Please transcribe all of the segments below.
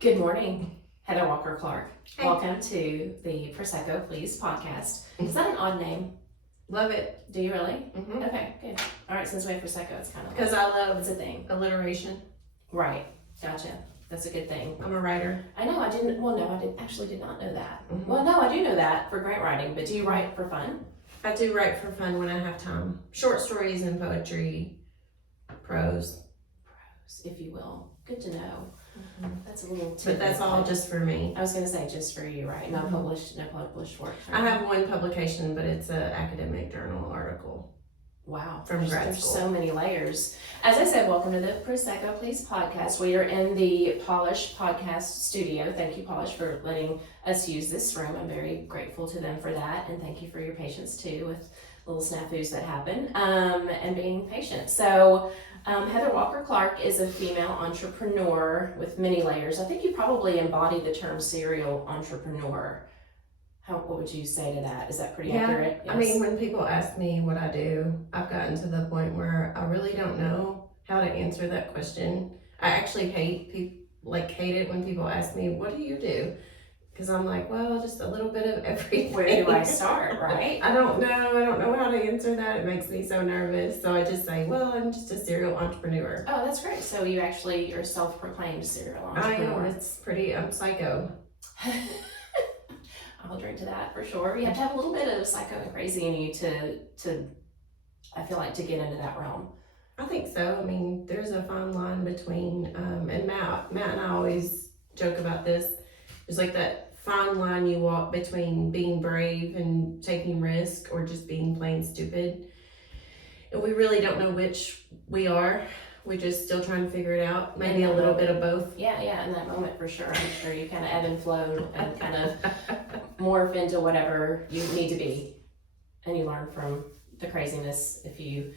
Good morning, Heather Walker Clark. Hey. Welcome to the Prosecco, Please podcast. Is that an odd name? Love it. Do you really? Mm-hmm. Okay, good. All right, since we have Prosecco, it's kind of Because I love it's a thing. alliteration. Right, gotcha. That's a good thing. I'm a writer. I know, I did not know that. Mm-hmm. Well, no, I do know that for grant writing, but do you write for fun? I do write for fun when I have time. Short stories and poetry, prose. Prose, if you will. Good to know. Mm-hmm. That's a little But that's all just for me. I was going to say just for you, right? No published work. I have one publication, but it's an academic journal article. Wow. From grad There's school. so many layers. As I said, welcome to the Prosecco Please podcast. We are in the Polish podcast studio. Thank you, Polish, for letting us use this room. I'm very grateful to them for that. And thank you for your patience too with little snafus that happen and being patient. So Heather Walker Clark is a female entrepreneur with many layers. I think you probably embody the term serial entrepreneur. What would you say to that? Is that pretty accurate? Yes. I mean, when people ask me what I do, I've gotten to the point where I really don't know how to answer that question. I actually hate it when people ask me, what do you do? Because I'm like, well, just a little bit of everything. Where do I start, right? I don't know how to answer that. It makes me so nervous. So I just say, well, I'm just a serial entrepreneur. Oh, that's great. So you're self-proclaimed serial I entrepreneur. am. I'm psycho. I'll drink to that for sure. You have to have a little bit of psycho and crazy in you to I feel like to get into that realm. I think so. I mean, there's a fine line between, and Matt and I always joke about this. There's like that fine line you walk between being brave and taking risk or just being plain stupid. And we really don't know which we are. We're just still trying to figure it out. Maybe a little bit of both. Yeah, in that moment for sure. I'm sure you kind of ebb and flow and kind of morph into whatever you need to be. And you learn from the craziness if you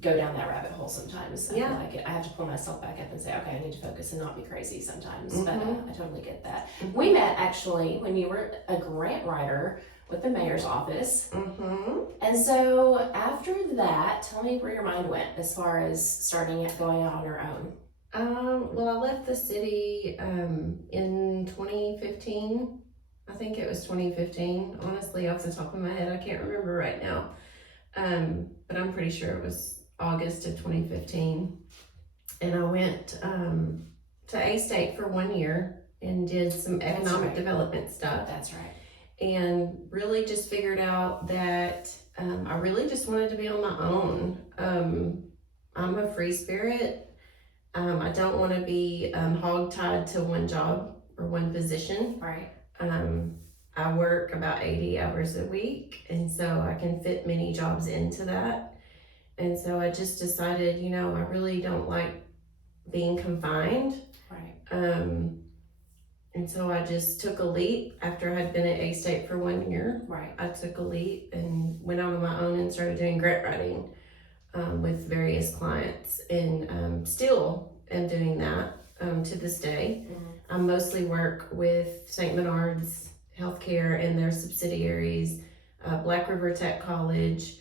go down that rabbit hole sometimes. I feel like I have to pull myself back up and say, okay, I need to focus and not be crazy sometimes. But I totally get that. We met actually when you were a grant writer with the mayor's office. And so after that, tell me where your mind went as far as going out on your own. Well, I left the city in 2015. I think it was 2015. Honestly, off the top of my head, I can't remember right now. But I'm pretty sure it was August of 2015. And I went to A-State for 1 year and did some economic development stuff. That's right. And really just figured out that I really just wanted to be on my own. I'm a free spirit. I don't want to be hog-tied to one job or one position. Right. I work about 80 hours a week, and so I can fit many jobs into that. And so I just decided, I really don't like being confined. Right. And so I just took a leap after I had been at A-State for 1 year. Right. I took a leap and went out on my own and started doing grant writing with various clients, and still am doing that to this day. I mostly work with St. Bernard's Healthcare and their subsidiaries. Black River Tech College,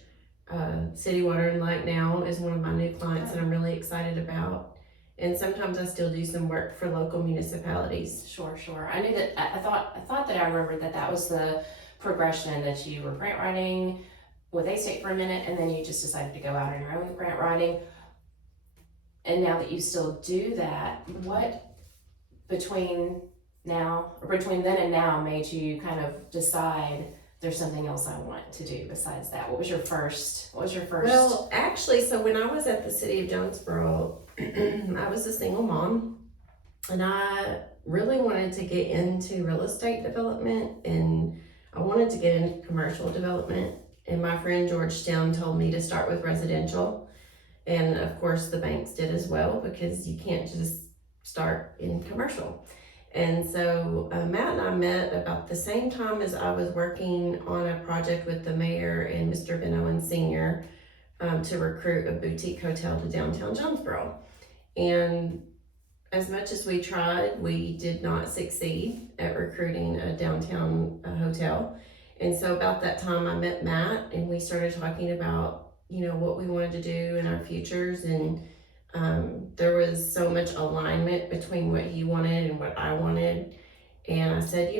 City Water and Light now is one of my new clients that I'm really excited about. And sometimes I still do some work for local municipalities. Sure. I knew that. I thought that I remembered that was the progression, that you were grant writing with A-State for a minute, and then you just decided to go out on your own grant writing. And now that you still do that, what between then and now made you kind of decide there's something else I want to do besides that? What was your first? Well, actually, so when I was at the city of Jonesboro, I was a single mom, and I really wanted to get into real estate development, and I wanted to get into commercial development. And my friend Georgetown told me to start with residential, and of course the banks did as well, because you can't just start in commercial. And so Matt and I met about the same time as I was working on a project with the mayor and Mr. Ben Owen Sr. To recruit a boutique hotel to downtown Jonesboro. And as much as we tried, we did not succeed at recruiting a downtown hotel. And so about that time I met Matt, and we started talking about, what we wanted to do in our futures. And There was so much alignment between what he wanted and what I wanted. And I said,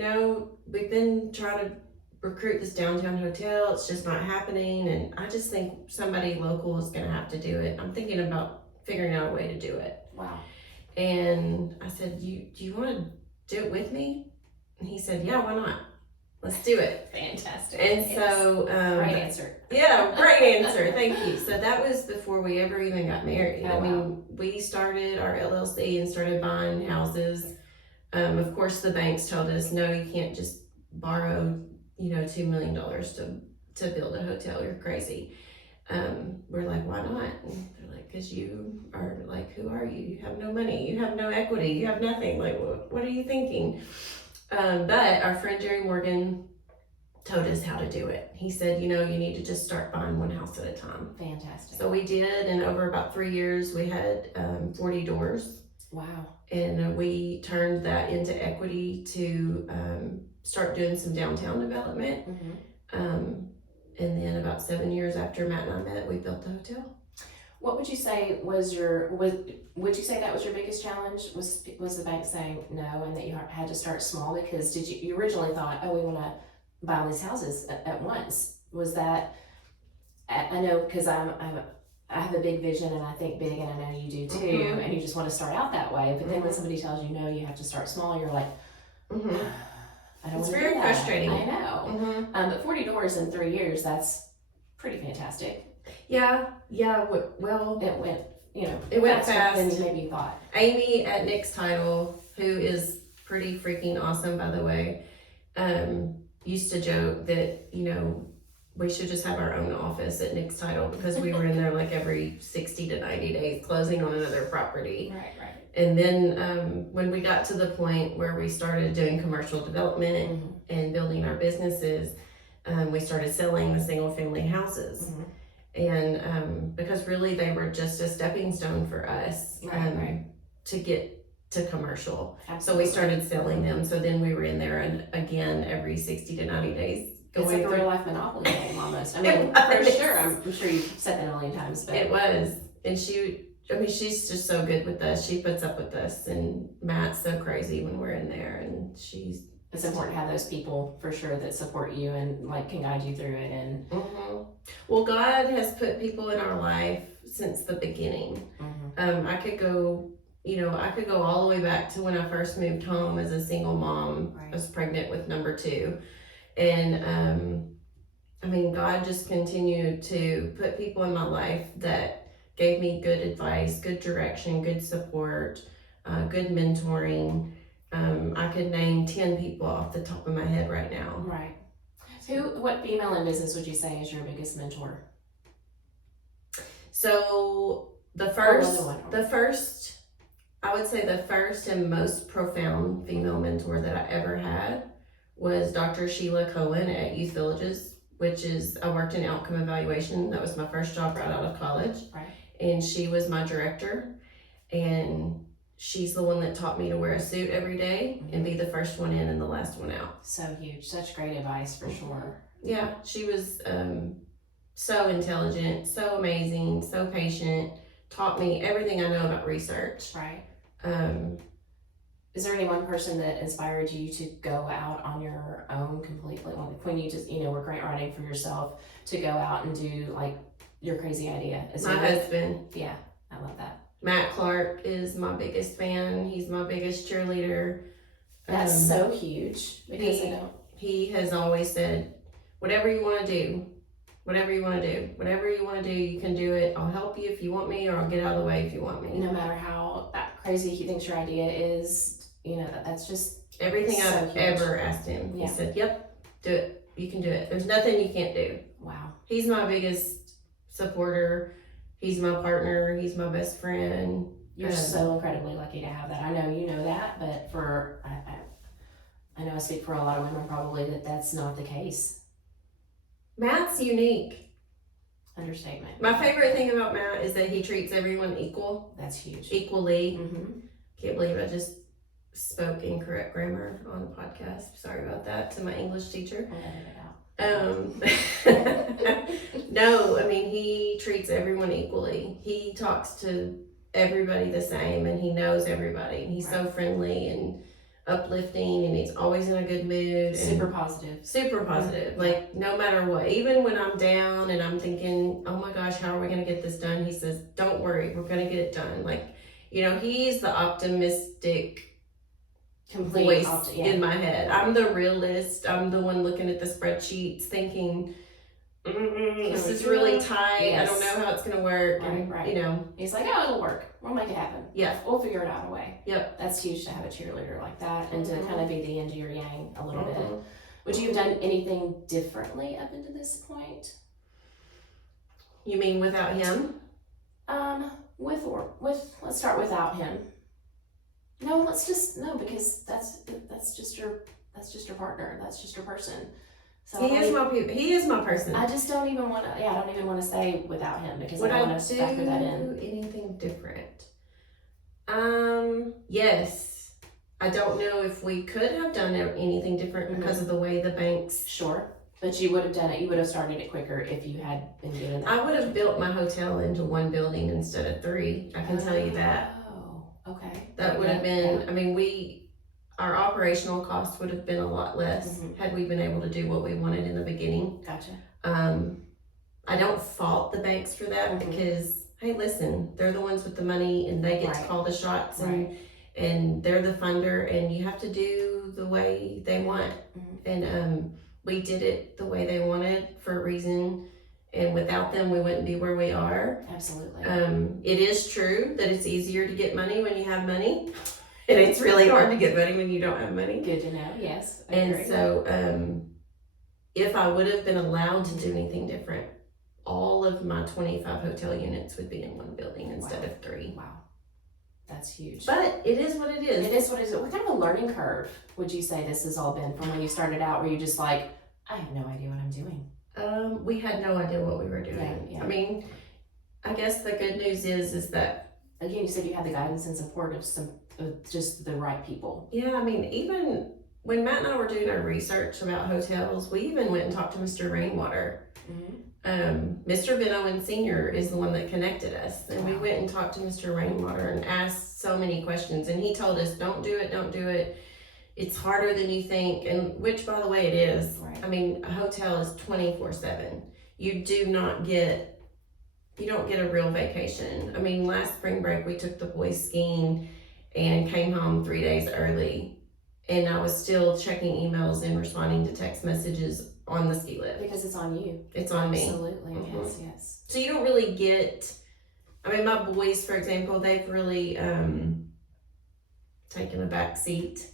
we've been trying to recruit this downtown hotel. It's just not happening. And I just think somebody local is going to have to do it. I'm thinking about figuring out a way to do it. Wow. And I said, do you want to do it with me? And he said, yeah, why not? Let's do it. Fantastic. And so, great answer. Yeah, great answer. Thank you. So that was before we ever even got married. Oh, I mean, we started our LLC and started buying houses. Of course, the banks told us, no, you can't just borrow, $2 million to build a hotel. You're crazy. We're like, why not? And they're like, because you are like, who are you? You have no money. You have no equity. You have nothing. Like, what are you thinking? But our friend Jerry Morgan told us how to do it. He said, you need to just start buying one house at a time. Fantastic. So we did, and over about 3 years, we had 40 doors. Wow. And we turned that into equity to start doing some downtown development. Mm-hmm. And then about 7 years after Matt and I met, we built the hotel. What would you say was would you say that was your biggest challenge? Was the bank saying no, and that you had to start small? Because you originally thought, oh, we want to buy all these houses at once? Was that, I know, because I have a big vision and I think big, and I know you do too, Mm-hmm. and you just want to start out that way. But then when somebody tells you no, you have to start small, you're like, Mm-hmm. I don't It's want to very do that. frustrating. I know. Mm-hmm. But 40 doors in 3 years, that's pretty fantastic. Yeah, well, It went, it went faster fast. than maybe you thought. Amy at Nick's Title, who is pretty freaking awesome, by the way, used to joke that, we should just have our own office at Nick's Title, because we were in there like every 60 to 90 days closing on another property. Right. And then when we got to the point where we started doing commercial development Mm-hmm. and building our businesses, we started selling the single family houses. Mm-hmm. And because really they were just a stepping stone for us Right. to get to commercial. Absolutely. So we started selling them. So then we were in there and again every 60 to 90 days. It's like a real life Monopoly game almost. I mean, for sure. I'm sure you've said that a million times. But It was. And she's just so good with us. She puts up with us. And Matt's so crazy when we're in there. And it's important to have those people for sure that support you and can guide you through it. And Mm-hmm. Well, God has put people in our life since the beginning. mm-hmm. I could go all the way back to when I first moved home as a single mom. Right. I was pregnant with number 2. And God just continued to put people in my life that gave me good advice, good direction, good support, good mentoring. I could name 10 people off the top of my head right now. Right. What female in business would you say is your biggest mentor? So I would say the first and most profound female mentor that I ever had was Dr. Sheila Cohen at Youth Villages, I worked in outcome evaluation. That was my first job right out of college. Right. And she was my director. And she's the one that taught me to wear a suit every day and be the first one in and the last one out. So huge. Such great advice for sure. Yeah, she was so intelligent, so amazing, so patient, taught me everything I know about research. Right. Um, Is there any one person that inspired you to go out on your own completely? Like when you just, were grant writing for yourself, to go out and do your crazy idea? my husband, Yeah, I love that. Matt Clark, is my biggest fan. He's my biggest cheerleader. That's so huge because he has always said, whatever you want to do, you can do it. I'll help you if you want me, or I'll get out of the way if you want me. No matter how crazy he thinks your idea is, that's just everything so I've huge. ever asked him. Yeah. He said, yep, do it. You can do it. There's nothing you can't do. Wow. He's my biggest supporter. He's my partner. He's my best friend. You're so incredibly lucky to have that. I know you know that, but I know I speak for a lot of women probably that's not the case. Matt's unique. Understatement. My favorite thing about Matt is that he treats everyone equally. Mm-hmm. Can't believe I just spoke incorrect grammar on the podcast. Sorry about that to my English teacher. I'll edit it out. No, he treats everyone equally. He talks to everybody the same, and he knows everybody. He's so friendly and uplifting, and he's always in a good mood. Super positive. Super positive. Like, no matter what. Even when I'm down and I'm thinking, oh my gosh, how are we going to get this done? He says, don't worry, we're going to get it done. Like, you know, he's the optimistic voice in my head. I'm the realist. I'm the one looking at the spreadsheets thinking, this is really tight. Yes. I don't know how it's going to work. Right. You know, he's like, oh, it'll work. We'll make it happen. Yeah. We'll figure it out a way. Yep. That's huge to have a cheerleader like that and to kind of be the yin to your yang a little bit. Mhm. Would you have done anything differently up until this point? You mean without him? Let's start without him. No, because that's just your partner. That's just your person. So He is my person. I just don't even want to. Yeah, I don't even want to say without him because Would I don't want to factor that in. Would I do anything different? Yes. I don't know if we could have done anything different because of the way the banks. Sure, but you would have done it. You would have started it quicker if you had been given that. I would have built my hotel into one building instead of three. I can tell you that. Oh, okay. That would have been. I mean, our operational costs would have been a lot less had we been able to do what we wanted in the beginning. Gotcha. I don't fault the banks for that because, hey, listen, they're the ones with the money and they get to call the shots and they're the funder and you have to do the way they want. And we did it the way they wanted for a reason. And without them, we wouldn't be where we are. Absolutely. It is true that it's easier to get money when you have money. And it's really hard to get money when you don't have money. Good to know, yes. I And agree. so, if I would have been allowed to do anything different, all of my 25 hotel units would be in one building instead of three. Wow. That's huge. But it is what it is. It is what it is. What kind of a learning curve would you say this has all been from when you started out? Were you just like, I have no idea what I'm doing? We had no idea what we were doing. Yeah. I mean, I guess the good news is that, again, you said you had the guidance and support of just the right people. Yeah, I mean, even when Matt and I were doing our research about hotels, we even went and talked to Mr. Rainwater. Mr. Ben Owen Sr. is the one that connected us. And we went and talked to Mr. Rainwater and asked so many questions. And he told us, don't do it. It's harder than you think. And which, by the way, it is. Right. I mean, a hotel is 24/7. You don't get a real vacation. I mean, last spring break, we took the boys skiing and came home 3 days early. And I was still checking emails and responding to text messages on the ski lift. Because it's on you. It's on me. Absolutely, yes. So you don't really get, I mean, my boys, for example, they've really taken a back seat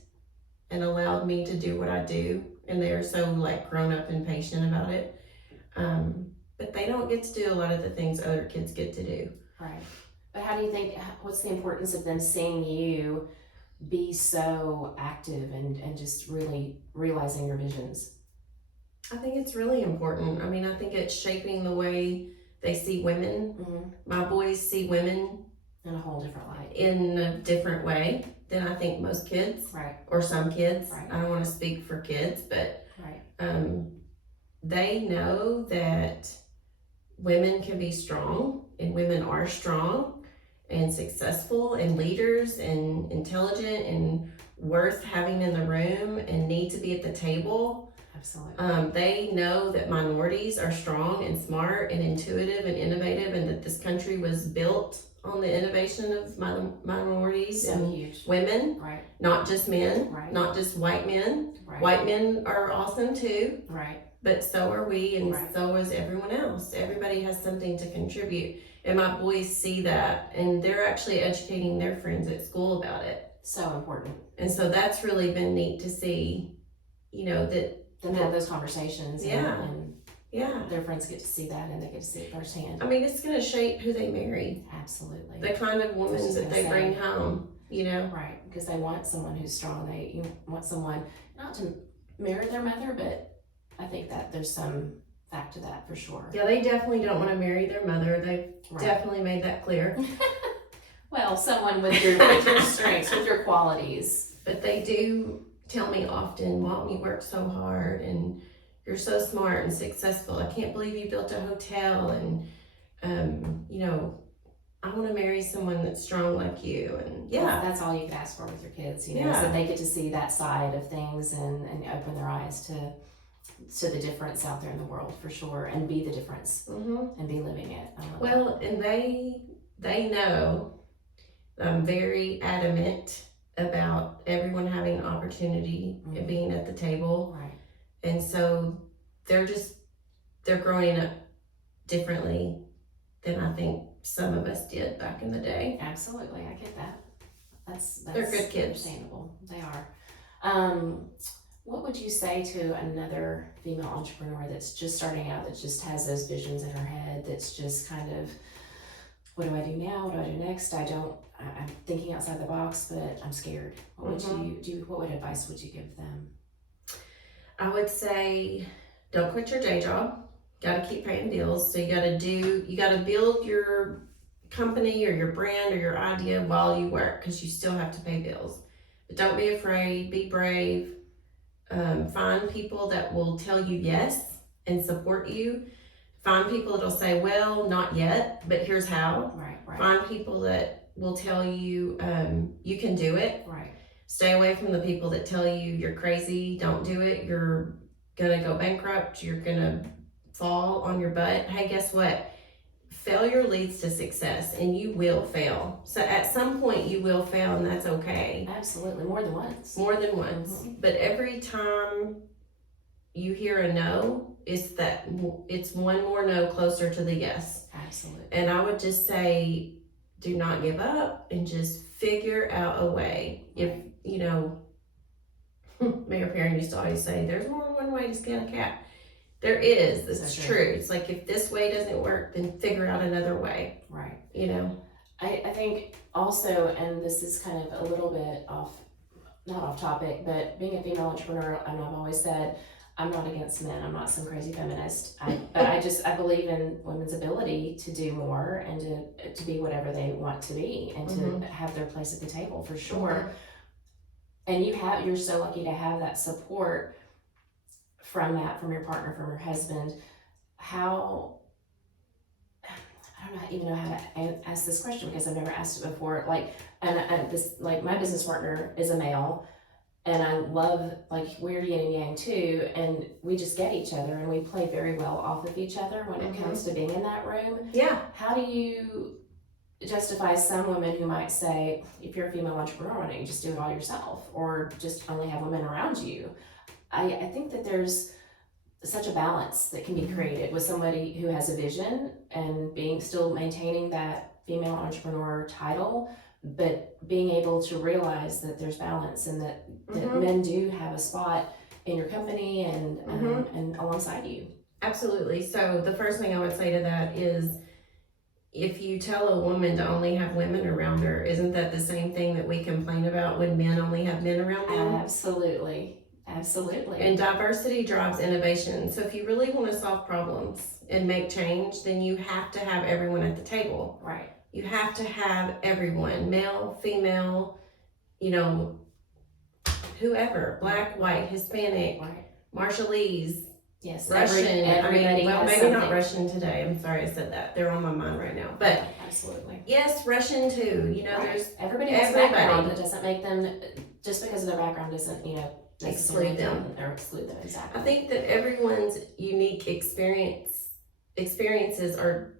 and allowed me to do what I do. And they're so like grown up and patient about it. But they don't get to do a lot of the things other kids get to do. Right. But how do you think, what's the importance of them seeing you be so active and just really realizing your visions? I think it's really important. I mean, I think it's shaping the way they see women. My boys see women in a whole different light, in a different way than I think most kids, or some kids. I don't want to speak for kids, but they know that women can be strong, and women are strong and successful and leaders and intelligent and worth having in the room and need to be at the table. Absolutely. They know that minorities are strong and smart and intuitive and innovative, and that this country was built on the innovation of minorities and women, not just men, not just white men. White men are awesome too, but so are we, and so is everyone else. Everybody has something to contribute, and my boys see that, and they're actually educating their friends at school about it. So important. And so that's really been neat to see, you know, that them have those conversations. And yeah, their friends get to see that, and they get to see it firsthand. I mean, it's going to shape who they marry. Absolutely. The kind of woman that they bring home, you know. Right, because they want someone who's strong. You want someone not to marry their mother, but I think that there's some fact to that for sure. Yeah, they definitely don't want to marry their mother. They've definitely made that clear. Well, someone with your strengths, with your qualities. But they do tell me often, Mom, you work so hard and you're so smart and successful. I can't believe you built a hotel, and you know, I want to marry someone that's strong like you. And that's all you could ask for with your kids, you know, is that they get to see that side of things and open their eyes to the difference out there in the world for sure, and be the difference and be living it. Well, and they know I'm very adamant about everyone having an opportunity of being at the table. Right. And so they're growing up differently than I think some of us did back in the day. Absolutely, I get that. That's they're good kids. Understandable. They are. What would you say to another female entrepreneur that's just starting out, that just has those visions in her head, that's just kind of, what do I do now? What do I do next? I'm thinking outside the box, but I'm scared. What would you do? What advice would you give them? I would say, don't quit your day job. Got to keep paying bills. So you got to build your company or your brand or your idea while you work, because you still have to pay bills. But don't be afraid, be brave. Find people that will tell you yes and support you. Find people that'll say, well, not yet, but here's how. Right. Find people that will tell you you can do it. Right. Stay away from the people that tell you you're crazy, don't do it, you're gonna go bankrupt, you're gonna fall on your butt. Hey, guess what? Failure leads to success, and you will fail. So at some point you will fail, and that's okay. Absolutely, more than once. But every time you hear a no, it's one more no closer to the yes. Absolutely. And I would just say, do not give up and just figure out a way. If Mayor Perry used to always say, there's more than one way to skin a cat. There is. It's true. It's like, if this way doesn't work, then figure out another way. Right. I think also, and this is kind of a little bit not off topic, but being a female entrepreneur, and I've always said, I'm not against men. I'm not some crazy feminist. But I believe in women's ability to do more and to be whatever they want to be, and to have their place at the table for sure. And you're so lucky to have that support from your partner, from your husband. How, I don't even know how to ask this question, because I've never asked it before. My business partner is a male, and I love, we're yin and yang too, and we just get each other, and we play very well off of each other when it comes to being in that room. Yeah. How do you justify some women who might say, if you're a female entrepreneur, why don't you just do it all yourself, or just only have women around you? I think that there's such a balance that can be created with somebody who has a vision and still maintaining that female entrepreneur title, but being able to realize that there's balance, and that men do have a spot in your company and alongside you. Absolutely. So the first thing I would say to that is, if you tell a woman to only have women around her, isn't that the same thing that we complain about when men only have men around them? Absolutely. And diversity drives innovation. So if you really want to solve problems and make change, then you have to have everyone at the table. Right. You have to have everyone, male, female, whoever, black, white, Hispanic, right. Marshallese, yes, Russian. Everybody maybe something. Not Russian today. I'm sorry I said that. They're on my mind right now. But absolutely. Yes, Russian too. Right. There's everybody has a background. That doesn't make them, just because of their background doesn't, exclude them. Or exclude them, exactly. I think that everyone's unique experiences are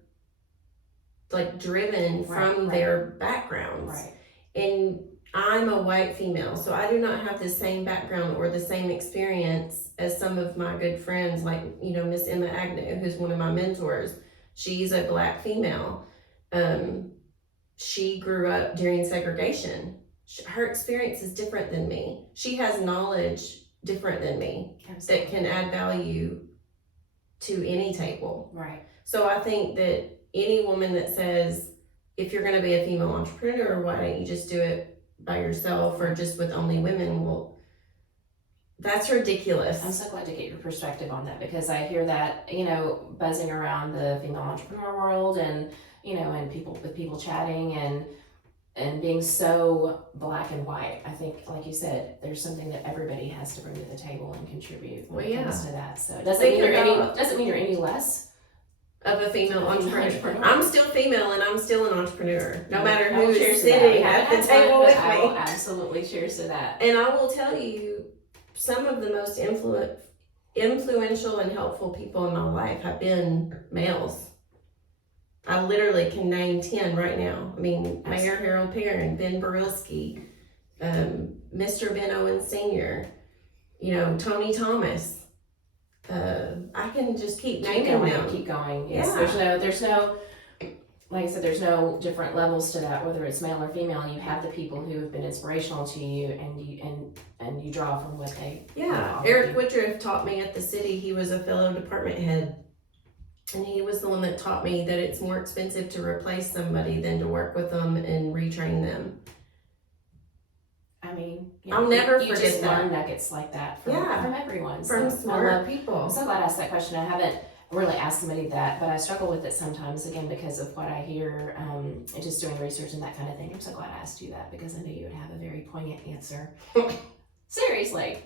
driven from their backgrounds. Right. And I'm a white female, so I do not have the same background or the same experience as some of my good friends, like, Miss Emma Agnew, who's one of my mentors. She's a black female. She grew up during segregation. Her experience is different than me. She has knowledge different than me. Absolutely. That can add value to any table. Right. So I think that any woman that says, if you're going to be a female entrepreneur, why don't you just do it by yourself or just with only women? Well, that's ridiculous. I'm so glad to get your perspective on that, because I hear that, buzzing around the female entrepreneur world, and, and people chatting and being so black and white. I think, like you said, there's something that everybody has to bring to the table and contribute when it comes to that. So it doesn't mean you're any less of a female entrepreneur. entrepreneur. I'm still female and I'm still an entrepreneur, no matter I will who cheers is to that. sitting We haven't at the had table one, with but I will me. absolutely cheers to that. And I will tell you, some of the most influential and helpful people in my life have been males. I literally can name 10 right now. I mean, Mayor Harold Perrin, Ben Barilski, Mr. Ben Owens Sr., Tony Thomas. I can just keep naming them. Keep going. Yes. Yeah. There's no, like I said, there's no different levels to that, whether it's male or female. You have the people who have been inspirational to you, and you draw from what they. Yeah. Eric Woodruff taught me at the city. He was a fellow department head. And he was the one that taught me that it's more expensive to replace somebody than to work with them and retrain them. I mean, I'll never you forget just that. learn nuggets like that from everyone. From So smart people. I'm so glad I asked that question. I haven't really asked somebody that, but I struggle with it sometimes, again, because of what I hear, and just doing research and that kind of thing. I'm so glad I asked you that because I knew you would have a very poignant answer. Seriously.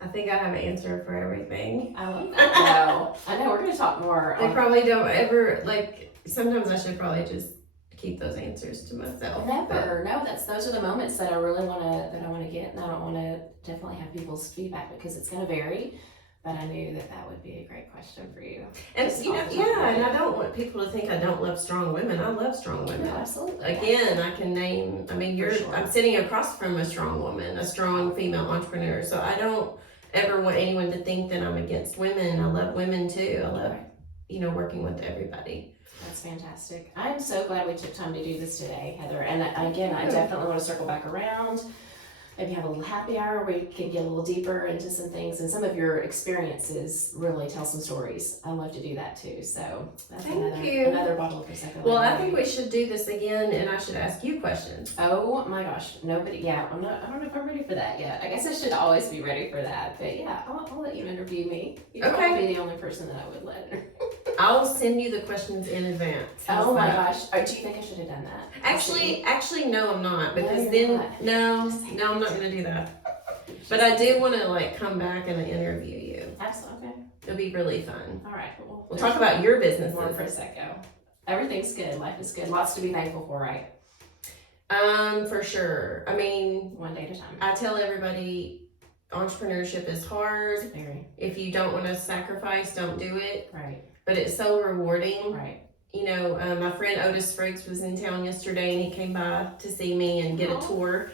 I think I have an answer for everything. I love that. I know. We're going to talk more. They probably don't ever, sometimes I should probably just keep those answers to myself. Never. No, those are the moments that I really want to get, and I don't want to definitely have people's feedback because it's going to vary. But I knew that would be a great question for you. And and I don't want people to think I don't love strong women. I love strong women. No, absolutely. Again, I can name. I mean, Sure. I'm sitting across from a strong woman, a strong female entrepreneur. So I don't ever want anyone to think that I'm against women. I love women too. I love, working with everybody. That's fantastic. I'm so glad we took time to do this today, Heather. And again, I definitely want to circle back around. Maybe have a little happy hour where you can get a little deeper into some things, and some of your experiences really tell some stories. I love to do that too. So that's another bottle of Prosecco. Well, I think we should do this again, and I should ask you questions. Oh my gosh, nobody. Yeah, I don't know if I'm ready for that yet. I guess I should always be ready for that. But yeah, I'll let you interview me. You'd probably be the only person that I would let. I'll send you the questions in advance. Oh my gosh. Do you think I should have done that? Actually, no, I'm not. Because No, I'm not going to do that. But I do want to come back and interview you. Absolutely. Okay. It'll be really fun. All right. We'll talk about your business. More Prosecco. Everything's good. Life is good. Lots to be thankful for, right? For sure. I mean, one day at a time. I tell everybody entrepreneurship is hard. Very. If you don't want to sacrifice, don't do it. Right. But it's so rewarding. Right. My friend Otis Spriggs was in town yesterday and he came by to see me and get a tour.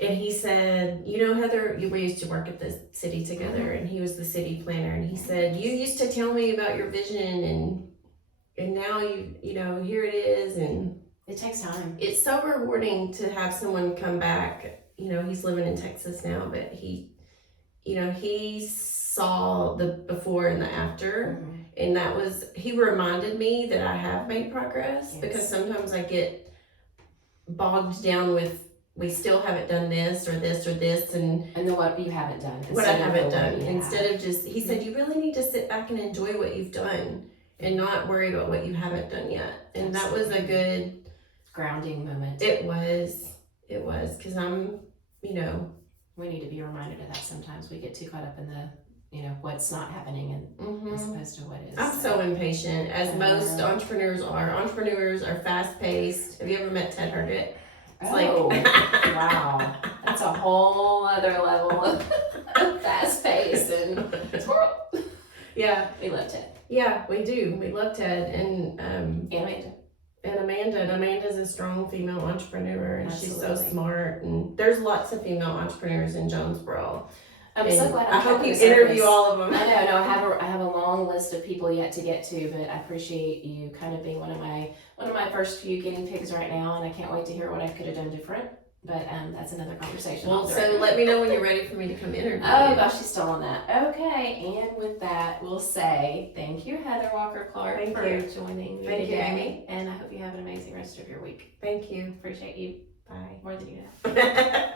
And he said, Heather, we used to work at the city together and he was the city planner. And he said, you used to tell me about your vision and now here it is. And it takes time. It's so rewarding to have someone come back. He's living in Texas now, but he saw the before and the after. Mm-hmm. And he reminded me that I have made progress because sometimes I get bogged down with, we still haven't done this or this or this. And then what you haven't done. What I haven't done. Instead of just, he said, you really need to sit back and enjoy what you've done and not worry about what you haven't done yet. And that was a good grounding moment. It was because I'm, we need to be reminded of that sometimes. We get too caught up in the, what's not happening and as opposed to what is. I'm so impatient, as most entrepreneurs are. Entrepreneurs are fast paced. Have you ever met Ted Herget? Wow. That's a whole other level of fast paced and squirrel. Yeah. We love Ted. Yeah, we do. We love Ted and Amanda. And Amanda's a strong female entrepreneur and Absolutely. She's so smart, and there's lots of female entrepreneurs in Jonesboro. I'm so glad I hope you interview all of them. I know, I have a long list of people yet to get to, but I appreciate you kind of being one of my first few guinea pigs right now, and I can't wait to hear what I could have done different. But that's another conversation. Well, so let me know when you're ready for me to come interview. Oh gosh, she's still on that. Okay, and with that, we'll say thank you, Heather Walker-Clark, for joining me today. You, Amy. And I hope you have an amazing rest of your week. Thank you. Appreciate you. Bye. More than you know.